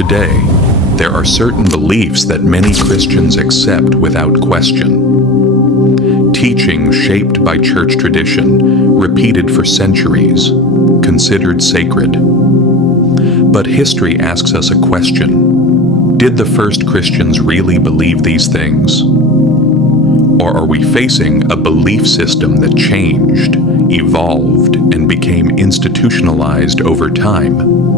Today, there are certain beliefs that many Christians accept without question. Teachings shaped by church tradition, repeated for centuries, considered sacred. But history asks us a question. Did the first Christians really believe these things? Or are we facing a belief system that changed, evolved, and became institutionalized over time?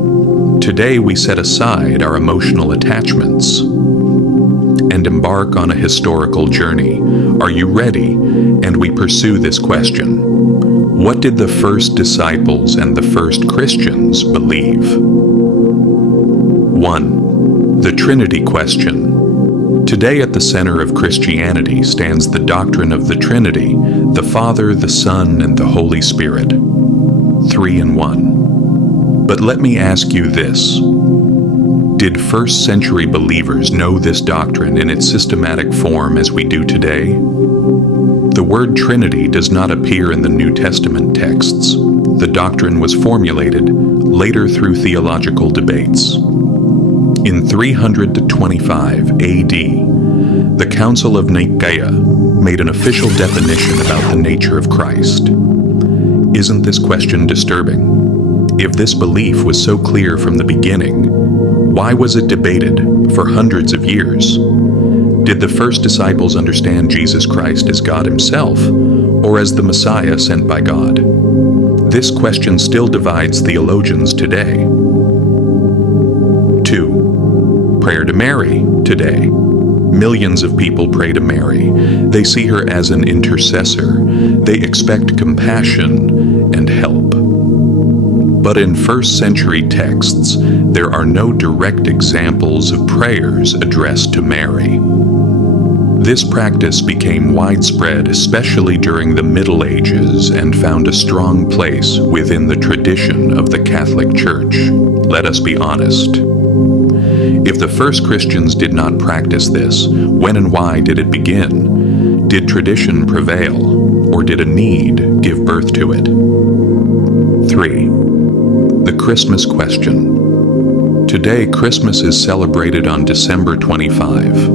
Today we set aside our emotional attachments and embark on a historical journey. Are you ready? And we pursue this question. What did the first disciples and the first Christians believe? 1. The Trinity question. Today at the center of Christianity stands the doctrine of the Trinity, the Father, the Son, and the Holy Spirit. 3 in 1. But let me ask you this. Did first century believers know this doctrine in its systematic form as we do today? The word Trinity does not appear in the New Testament texts. The doctrine was formulated later through theological debates. In 325 AD, the Council of Nicaea made an official definition about the nature of Christ. Isn't this question disturbing? If this belief was so clear from the beginning, why was it debated for hundreds of years? Did the first disciples understand Jesus Christ as God Himself, or as the Messiah sent by God? This question still divides theologians today. 2. Prayer to Mary today. Millions of people pray to Mary. They see her as an intercessor. They expect compassion and help. But in first century texts, there are no direct examples of prayers addressed to Mary. This practice became widespread, especially during the Middle Ages, and found a strong place within the tradition of the Catholic Church. Let us be honest. If the first Christians did not practice this, when and why did it begin? Did tradition prevail, or did a need give birth to it? 3. The Christmas question. Today, Christmas is celebrated on December 25.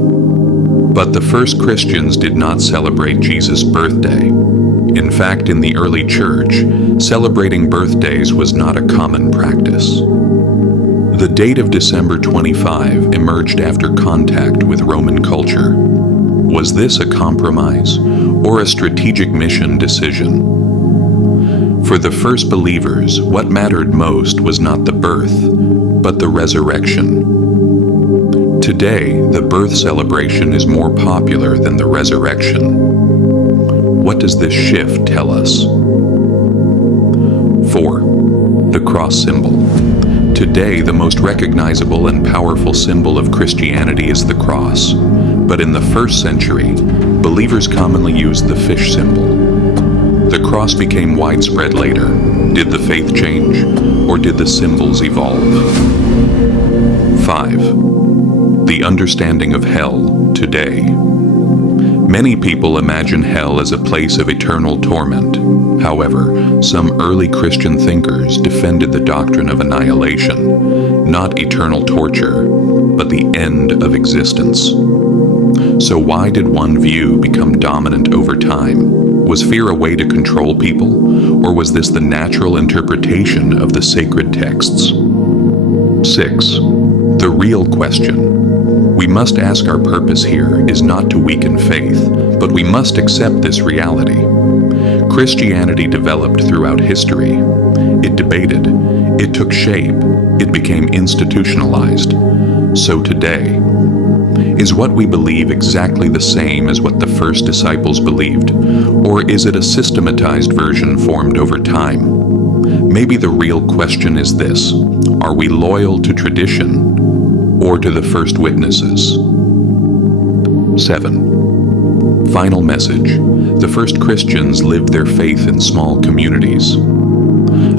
But the first Christians did not celebrate Jesus' birthday. In fact, in the early church, celebrating birthdays was not a common practice. The date of December 25 emerged after contact with Roman culture. Was this a compromise or a strategic mission decision? For the first believers, what mattered most was not the birth, but the resurrection. Today, the birth celebration is more popular than the resurrection. What does this shift tell us? 4. The cross symbol. Today, the most recognizable and powerful symbol of Christianity is the cross. But in the first century, believers commonly used the fish symbol. The cross became widespread later. Did the faith change, or did the symbols evolve? 5. The understanding of hell today. Many people imagine hell as a place of eternal torment. However, some early Christian thinkers defended the doctrine of annihilation, not eternal torture, but the end of existence. So why did one view become dominant over time? Was fear a way to control people, or was this the natural interpretation of the sacred texts? 6. The real question. We must ask our purpose here is not to weaken faith, but we must accept this reality. Christianity developed throughout history. It debated, it took shape, it became institutionalized. So today, is what we believe exactly the same as what the first disciples believed, or is it a systematized version formed over time? Maybe the real question is this: are we loyal to tradition or to the first witnesses? 7. Final message. The first Christians lived their faith in small communities.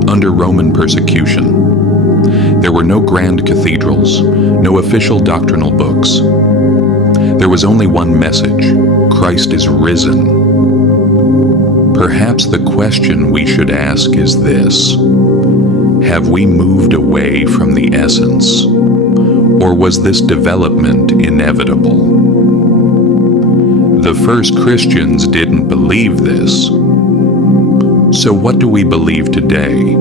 Under Roman persecution, there were no grand cathedrals, no official doctrinal books. There was only one message: Christ is risen. Perhaps the question we should ask is this: have we moved away from the essence? Or Or was this development inevitable? The first Christians didn't believe this. So what do we believe today?